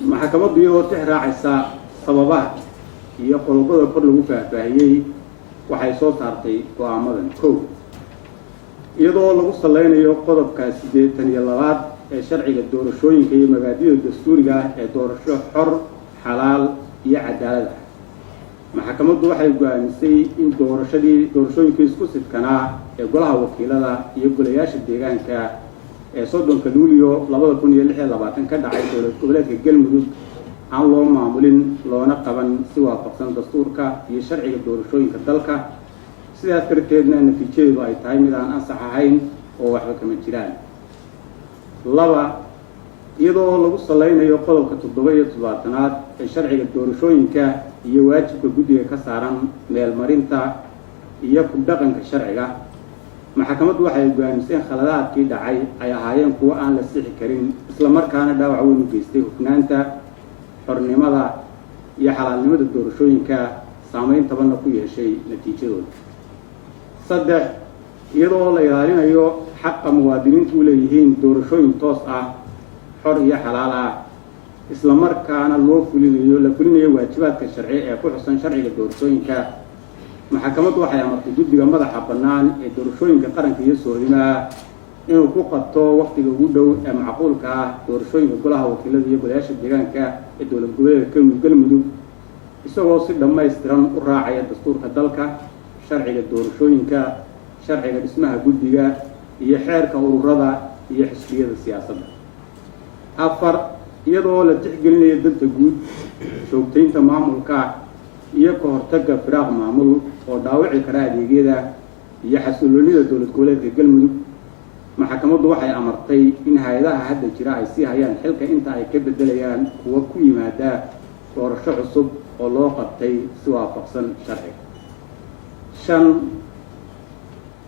maxkamaddu iyadoo tixraacaysa sababaha iyo qodobada kor lagu faahfaahiyey waxay soo saartay go'aamadan. kow, iyadoo lagu saleynayo qodobka 82 ee sharciga doorashooyinka iyo mabaadi'da dastuuriga ah ee doorasho xor, xalaal iyo cadaalad ah, maxkamaddu waxay go'aamisay in doorashooyinkii isku sidkanaa ee golaha wakiilada iyo golayaasha deegaanka ee 30 Luulyo 2026 ka dhacay dowlad goboleedka Galmudug aan loo maamulin loona qaban si waafaqsan dastuurka iyo sharciga doorashooyinka dalka, sidaas darteedna natiijadeedu ay tahay mid aan ansax ahayn oo waxba kama jiraan. laba, iyadoo lagu saleynayo qodobka 77 ee sharciga doorashooyinka iyo waajibka guddiga ka saaran meelmarinta iyo ku dhaqanka sharciga, maxkamaddu waxay go'aamisay in khaladaadkii dhacay ay ahaayeen kuwo aan la sixi karin isla markaana dhaawac weyn u geystay hufnaanta, xornimada iyo xalaalnimada doorashooyinka, saameyn tabanna ku yeeshay natiijadooda. saddex, iyadoo la ilaalinayo xaqa muwaadiniintu u leeyihiin doorashooyin toos ah, xor iyo xalaal ah, isla markaana la fulinayo waajibaadka sharci ee ku xusan sharciga doorashooyinka, maxkamaddu waxay amartay guddiga madaxa bannaan ee doorashooyinka qaranka iyo soodimaha inuu ku qabto waqtiga ugu dhow ee macquulka ah doorashooyinka golaha wakiilada iyo golayaasha deegaanka ee dowlad goboleedka Galmudug, isagoo si dhammaystiran u raacaya dastuurka dalka, sharciga doorashooyinka, sharciga dhismaha guddiga iyo xeerka ururada iyo xisbiyada siyaasadda. afar, iyadoo la tixgelinayo danta guud, joogtaynta maamulka iyo ka hortagga firaaq maamul oo dhaawici kara adeegyada iyo xasiloonida dowlad goboleedka Galmudug, maxkamaddu waxay amartay in hay'adaha hadda jira ay sii hayaan xilka inta ay ka bedelayaan kuwa ku yimaada doorasho cusub oo loo qabtay si waafaqsan sharciga. shan,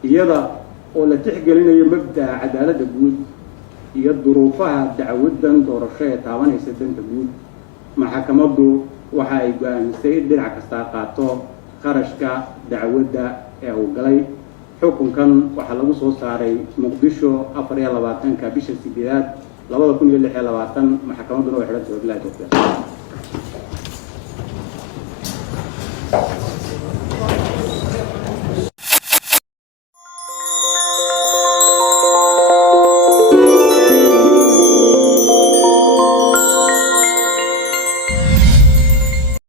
iyada oo la tixgelinayo mabda'a cadaaladda guud iyo duruufaha dacwadan doorasho ee taabanaysa danta guud, maxkamaddu waxa ay go'aamisay in dhinac kasta qaato qarashka dacwadda ee uu galay. xukunkan waxaa lagu soo saaray Muqdisho 24 bisha 8 2026, maxkamadduna waxay xidhan tahay.